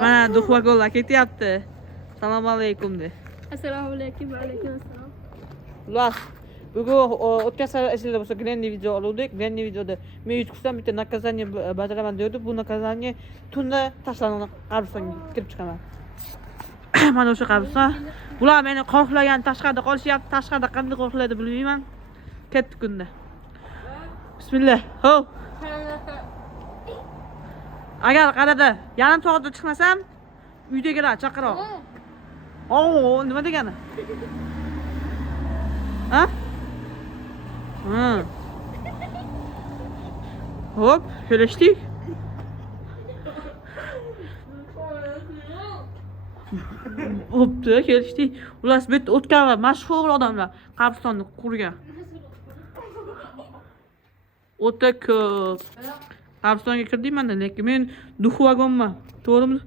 Mana duxvagolar ketyapti. Assalomu alaykum de. Assalomu alaykum. Va alaykum assalom. Xullas, bugun o'tgan safar esingizda bo'lsa, Granny video oluvdik. Granny videoda men yutuqsam bitta nakazanye bajaraman derdi. Bu nakazanye tunda tashlanadi, qabristonga kirib chiqaman. Mana o'sha qabriston. Bular meni qo'rqlagan tashqarida qolishyapti. Tashqarida qanday qo'rqiladi bilmayman. Ketdi kunda. Bismillah. Ho. Agar qarada yarim soatda chiqmasam, uydagilar chaqirib. Oo, nima degani? Ha? Ha. Hop, kelishdik. Hopda kelishdik. Ular bu yerda o'tganlar, mashhur odamlar qabristonni qurgan. O'ta ko'p. Qabristonga kirdik mana, lekin men duxvagonman. To'g'rimi?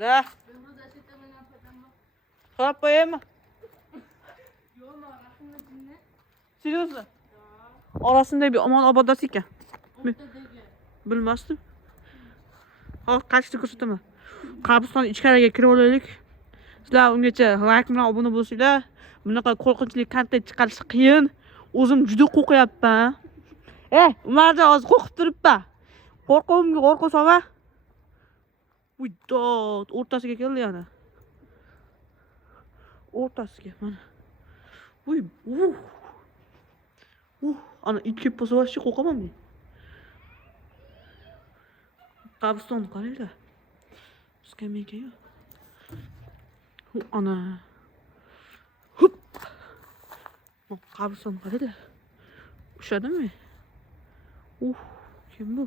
Da. Xo'p, qo'yaymi? Seriously? Orasida bir omon obodasi ekan. Bilmasdim. Hop, qachdi ko'rsataman. Qabriston ichkariga kirib olaylik. Sizlar ungacha like bilan obuna bo'lsanglar, bunaqa qo'rqinchli kontent chiqarish qiyin. O'zim juda qo'rqyapman. Umarjon hozir qo'rqib turibman. Qo'rquvimga qo'rquv solma. Uy, dod, o'rtasiga keldi yana. O'rtasiga mana. Uy, ana it kelib bo'lsa vaqti qo'rqaman men. Qabristonni qaranglar. Skameyka yo'q. Ana. Hup. Qabristonni qaranglar. Ushadimi? Kim bu?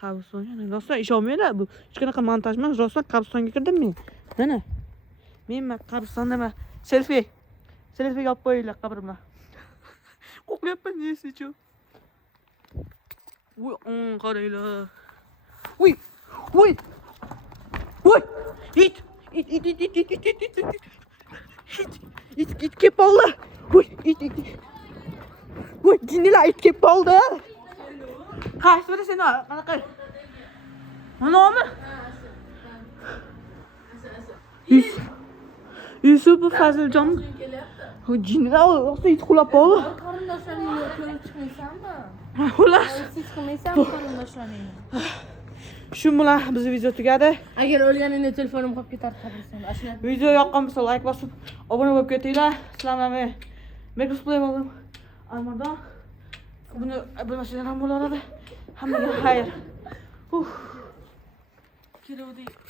Qabriston yana. Rostdan ishonmaylar bu. Hech qanaqa montaj emas. Rostdan qabristonga kirdim men. Mana. Men qabristonda selfie olib qo'yinglar qabrimdan. Qo'rqyapman nesichu. Uy, qaranglar. Uy. It kelib qoldi. Uy, it. Uy, jinnilar it kelib qoldi. Qaysi biri seni qanaqa? Manami? Yusuf Faziljon. Jinnilar o'zi it qulab qoldi. Qarindoshlaringni ko'rib chiqmaysanmi? Xullas. Siz qilmaysanmi qarindoshlaringni? Shu bilan biz video tugadi. Agar o'lganingda telefonim qolib ketar qabristonda. Ashuna Video yoqqan bo'lsa like bosib, obuna bo'lib ketinglar. Sizlarga men Microsoft bo'ldim. Almardon. Buni bilmasanglar ham bo'laveradi. Hammaga xayr. Keluvdik.